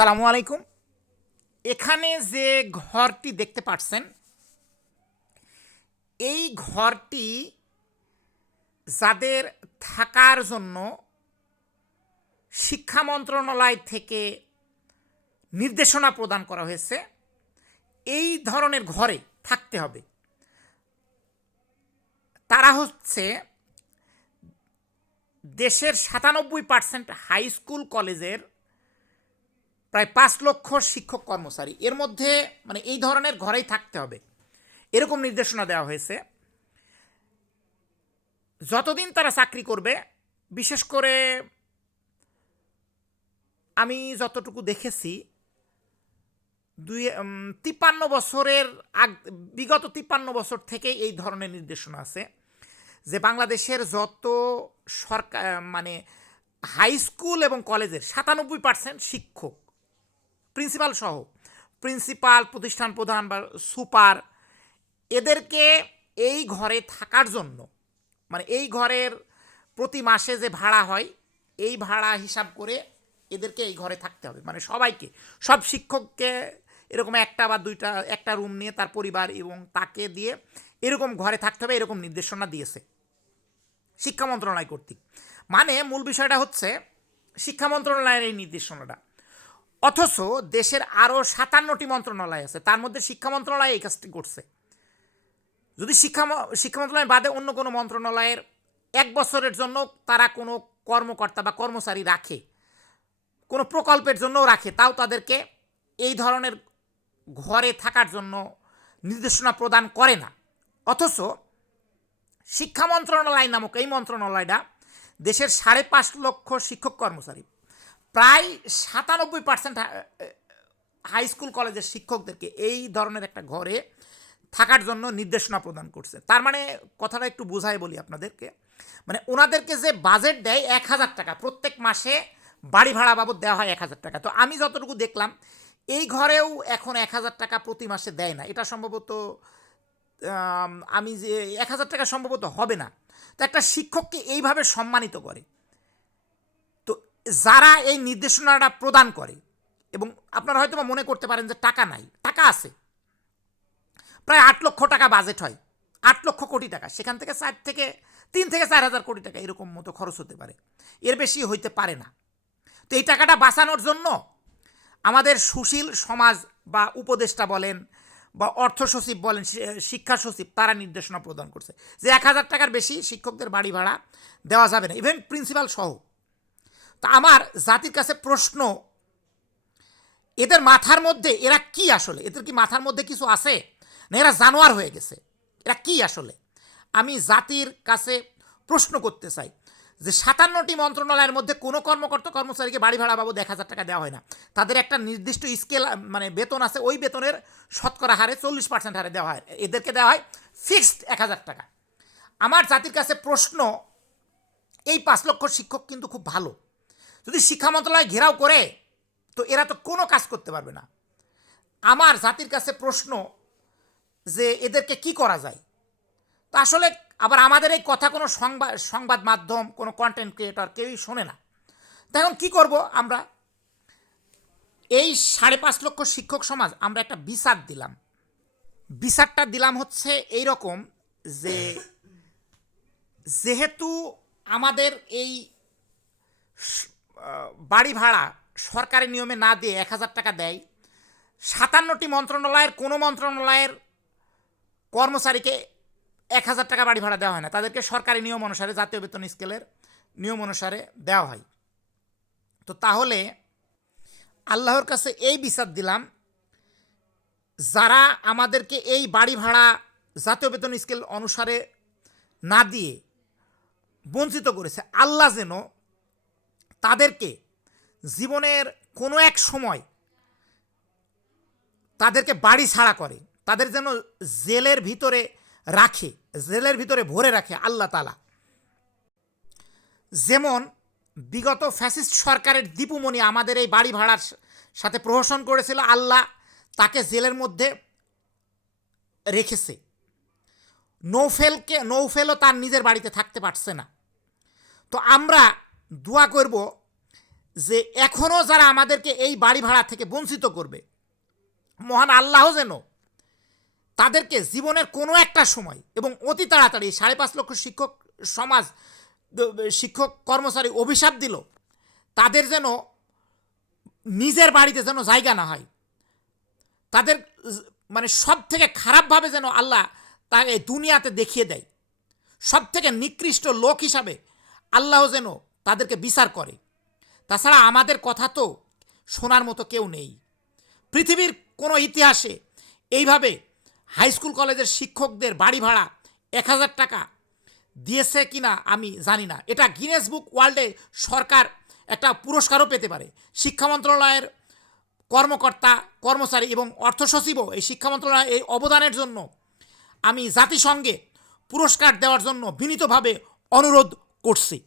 আসসালামু আলাইকুম। এখানে যে ঘরটি দেখতে পাচ্ছেন, এই ঘরটি যাদের থাকার জন্য শিক্ষা মন্ত্রণালয় থেকে নির্দেশনা প্রদান করা হয়েছে, এই ধরনের ঘরে থাকতে হবে। তারা হচ্ছে দেশের সাতানব্বই পার্সেন্ট হাই স্কুল কলেজের প্রায় পাঁচ লক্ষ শিক্ষক কর্মচারী। এর মধ্যে মানে এই ধরনের ঘরেই থাকতে হবে। এরকম নির্দেশনা দেওয়া হয়েছে। যতদিন তারা চাকরি করবে, বিশেষ করে আমি যতটুকু দেখেছি, দুই তিপ্পান্ন বছরের আগ, বিগত তিপ্পান্ন বছর থেকে এই ধরনের নির্দেশনা আছে যে বাংলাদেশের যত সরকার মানে হাই স্কুল এবং কলেজের সাতানব্বই পার্সেন্ট শিক্ষক প্রিন্সিপাল সহ, প্রিন্সিপাল, প্রতিষ্ঠান প্রধান বা সুপার, এদেরকে এই ঘরে থাকার জন্য মানে এই ঘরের প্রতি মাসে যে ভাড়া হয়, এই ভাড়া হিসাব করে এদেরকে এই ঘরে থাকতে হবে। মানে সবাইকে, সব শিক্ষককে এরকম একটা বা দুইটা, একটা রুম নিয়ে তার পরিবার এবং তাকে দিয়ে এরকম ঘরে থাকতে হবে, এরকম নির্দেশনা দিয়েছে শিক্ষা মন্ত্রণালয় কর্তৃক। মানে মূল বিষয়টা হচ্ছে, শিক্ষা মন্ত্রণালয়ের এই নির্দেশনাটা। অথচ দেশের আরও সাতান্নটি মন্ত্রণালয় আছে, তার মধ্যে শিক্ষা মন্ত্রণালয় এই কাজটি করছে। যদি শিক্ষা শিক্ষা মন্ত্রণালয় বাদে অন্য কোনো মন্ত্রণালয়ের এক বছরের জন্য তারা কোনো কর্মকর্তা বা কর্মচারী রাখে, কোনো প্রকল্পের জন্যও রাখে, তাও তাদেরকে এই ধরনের ঘরে থাকার জন্য নির্দেশনা প্রদান করে না। অথচ শিক্ষা মন্ত্রণালয় নামক এই মন্ত্রণালয়টা দেশের সাড়ে পাঁচ লক্ষ শিক্ষক কর্মচারী প্রায় সাতানব্বই পার্সেন্ট হাই স্কুল কলেজের শিক্ষকদেরকে এই ধরনের একটা ঘরে থাকার জন্য নির্দেশনা প্রদান করছে। তার মানে কথাটা একটু বোঝাই বলি আপনাদেরকে। মানে ওনাদেরকে যে বাজেট দেয় এক হাজার টাকা, প্রত্যেক মাসে বাড়ি ভাড়া বাবদ দেওয়া হয় এক হাজার টাকা। তো আমি যতটুকু দেখলাম, এই ঘরেও এখন এক হাজার টাকা প্রতি মাসে দেয় না। এটা সম্ভবত আমি যে, এক হাজার টাকা সম্ভবত হবে না। তো একটা শিক্ষককে এইভাবে সম্মানিত করে। যারা এই নির্দেশনাটা প্রদান করে, এবং আপনারা হয়তো মনে করতে পারেন যে টাকা নাই, টাকা আছে। প্রায় আট লক্ষ টাকা বাজেট হয়, আট লক্ষ কোটি টাকা, সেখান থেকে চার থেকে তিন থেকে চার হাজার কোটি টাকা এরকম মতো খরচ হতে পারে। এর বেশি হইতে পারে না। তো এই টাকাটা বাঁচানোর জন্য আমাদের সুশীল সমাজ বা উপদেষ্টা বলেন বা অর্থ সচিব বলেন শিক্ষা সচিব, তারা নির্দেশনা প্রদান করছে। যে এক হাজার টাকার বেশি শিক্ষকদের বাড়ি ভাড়া দেওয়া যাবে না। ইভেন প্রিন্সিপাল সহ তা আমার জাতির কাছে প্রশ্ন, এদের মাথার মধ্যে, এরা কি আসলে? এদের কি মাথার মধ্যে কিছু আছে? না, এরা জানোয়ার হয়ে গেছে। এরা কি আসলে? আমি জাতির কাছে প্রশ্ন করতে চাই যে সাতান্নটি মন্ত্রণালয়ের মধ্যে কোনো কর্মকর্তা কর্মচারীকে বাড়ি ভাড়া বাবদ এক হাজার টাকা দেওয়া হয় না। তাদের একটা নির্দিষ্ট স্কেল মানে বেতন আছে, ওই বেতনের শতকরা হারে চল্লিশ পার্সেন্ট হারে দেওয়া হয়। এদেরকে দেওয়া হয় ফিক্সড এক হাজার টাকা। আমার জাতির কাছে প্রশ্ন, এই পাঁচ লক্ষ শিক্ষক কিন্তু খুব ভালো। যদি শিক্ষা মন্ত্রণালয় ঘেরাও করে, তো এরা তো কোনো কাজ করতে পারবে না। আমার জাতির কাছে প্রশ্ন যে এদেরকে কি করা যায়? তো আসলে আবার আমাদের এই কথা কোনো সংবাদ সংবাদ মাধ্যম, কোনো কন্টেন্ট ক্রিয়েটর কেউই শোনে না। তো এখন কী করব আমরা? এই সাড়ে পাঁচ লক্ষ শিক্ষক সমাজ, আমরা একটা বিচার দিলাম। বিচারটা দিলাম হচ্ছে এই রকম যে যেহেতু আমাদের এই বাড়ি ভাড়া সরকারি নিয়মে না দিয়ে এক হাজার টাকা দেয়। সাতান্নটি মন্ত্রণালয়ের কোনো মন্ত্রণালয়ের কর্মচারীকে এক হাজার টাকা বাড়ি ভাড়া দেওয়া হয় না। তাদেরকে সরকারি নিয়ম অনুসারে, জাতীয় বেতন স্কেলের নিয়ম অনুসারে দেওয়া হয়। তো তাহলে আল্লাহর কাছে এই বিচার দিলাম, যারা আমাদেরকে এই বাড়ি ভাড়া, জাতীয় বেতন স্কেল অনুসারে না দিয়ে বঞ্চিত করেছে, আল্লাহ যেন তাদেরকে জীবনের কোনো এক সময় তাদেরকে বাড়ি ছাড়া করে, তাদের যেন জেলের ভিতরে রাখে, জেলের ভিতরে ভরে রাখে আল্লাহ তালা যেমন বিগত ফ্যাসিস্ট সরকারের দীপুমণি আমাদের এই বাড়ি ভাড়ার সাথে প্রহসন করেছিল, আল্লাহ তাকে জেলের মধ্যে রেখেছে। নৌফেলকে, নৌফেলও তার নিজের বাড়িতে থাকতে পারছে না। তো আমরা দোয়া করব যে এখনও যারা আমাদেরকে এই বাড়ি ভাড়া থেকে বঞ্চিত করবে, মহান আল্লাহ যেন তাদেরকে জীবনের কোনো একটা সময় এবং অতি তাড়াতাড়ি সাড়ে পাঁচ লক্ষ শিক্ষক সমাজ, শিক্ষক, কর্মচারী অভিশাপ দিল, তাদের যেন নিজের বাড়িতে যেন জায়গা না হয়। তাদের মানে সব থেকে খারাপভাবে যেন আল্লাহ তাকে দুনিয়াতে দেখিয়ে দেয়। সব থেকে নিকৃষ্ট লোক হিসাবে আল্লাহ যেন তাদেরকে বিচার করে। তাছাড়া আমাদের কথা তো শোনার মতো কেউ নেই। পৃথিবীর কোনো ইতিহাসে এইভাবে হাই স্কুল কলেজের শিক্ষকদের বাড়ি ভাড়া এক হাজার টাকা দিয়েছে কিনা আমি জানি না। এটা গিনেস বুক ওয়ার্ল্ডে সরকার একটা পুরস্কারও পেতে পারে। শিক্ষা মন্ত্রণালয়ের কর্মকর্তা, কর্মচারী এবং অর্থ সচিবও এই শিক্ষা মন্ত্রণালয়ের এই অবদানের জন্য আমি জাতিসংঘে পুরস্কার দেওয়ার জন্য বিনীতভাবে অনুরোধ করছি।